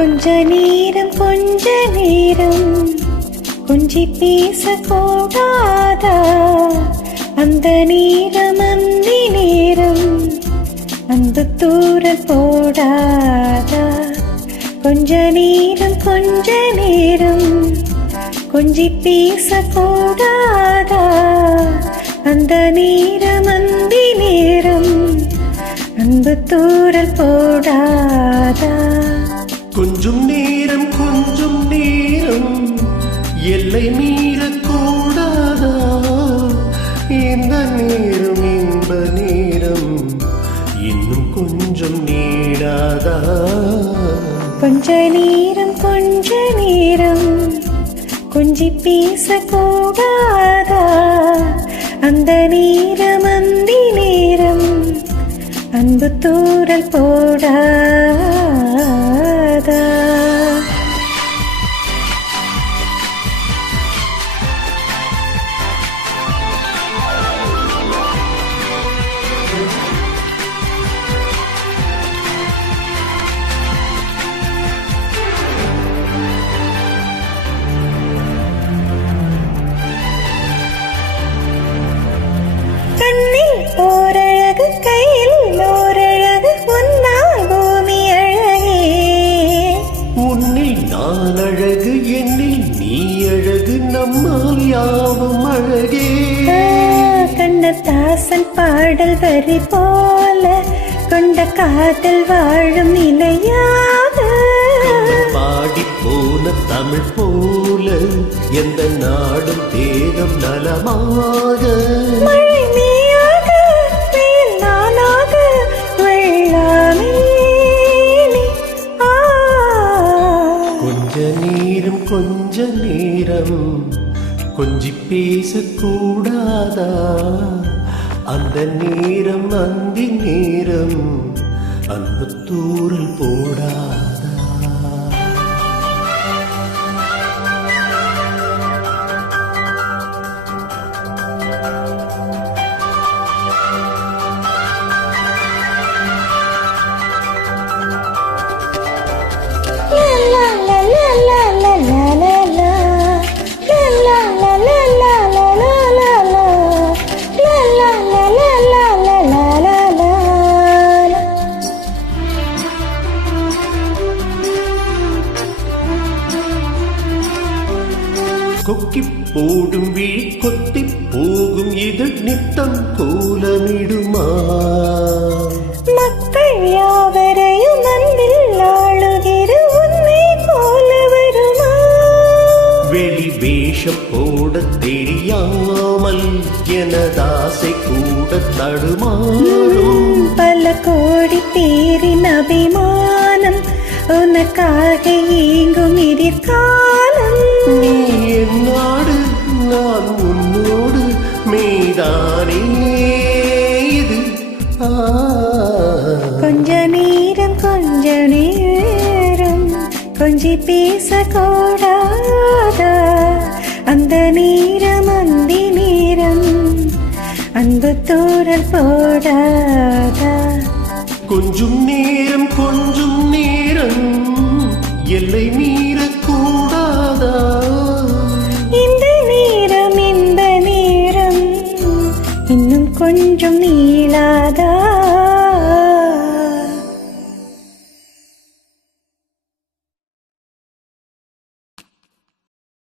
கொஞ்ச நேரம் கொஞ்சி பேசக்கூடாதா? அந்த நேரம் அன்பு தூரல் போடாதா? கொஞ்ச நேரம் கொஞ்சி பேசக்கூடாதா? அந்த நேரம் அன்பு தூரல் போடாதா? கொஞ்சம் நேரம் எல்லை மீறக்கூடாதா? இந்த நேரம் இன்ப நேரம் இன்னும் கொஞ்சம் நீடாதா? கொஞ்ச நேரம் கொஞ்சி பேசக்கூடாதா? அந்த நேரம் அன்பு தூரல் போடாதா? கண்ணில் ஓரழகு கையில் ஓரழகு உன்னால் பூமி அழகே. உன்னில் நான் அழகு என்னில் நீ அழகு நம்மால் யாவும் அழகே. கண்ணதாசன் பாடல் வரி போல கொண்ட காதல் வாழும் நிலையாக பாடி போன தமிழ் போல எந்த நாடும் தேகம் நலமாக. மழை நீயாக வெயில் நானாக வெள்ளாமே. கொஞ்ச நேரம் கொஞ்சி பேசக்கூடாதா? அந்த நேரம் அந்தி நேரம் அன்பு தூரல் போடாதா? கொக்கி போடும் விழி கொத்தி போகும் இது நித்தம் கோலமிடுமா? மக்கள் யாவரையும் அன்பில் ஆளுகிற உண்மை போல வருமா? வெளி வேஷம் போட தெரியாமல் எனதாசை கூட தடுமாறும். பல கோடி பேரின் அபிமானம் உனக்காக இயங்கும் எதிர்காலம். நீ என்னோடு நான் உன்னோடு மீதானே இது. கொஞ்ச நேரம் கொஞ்சி பேசக்கூடாதா? அந்த நேரம் அன்பு தூரல் போடாதா? கொஞ்சம் நேரம் எல்லை மீறக்கூடாதா? இந்த நேரம் இன்னும் கொஞ்சம் நீளாதா?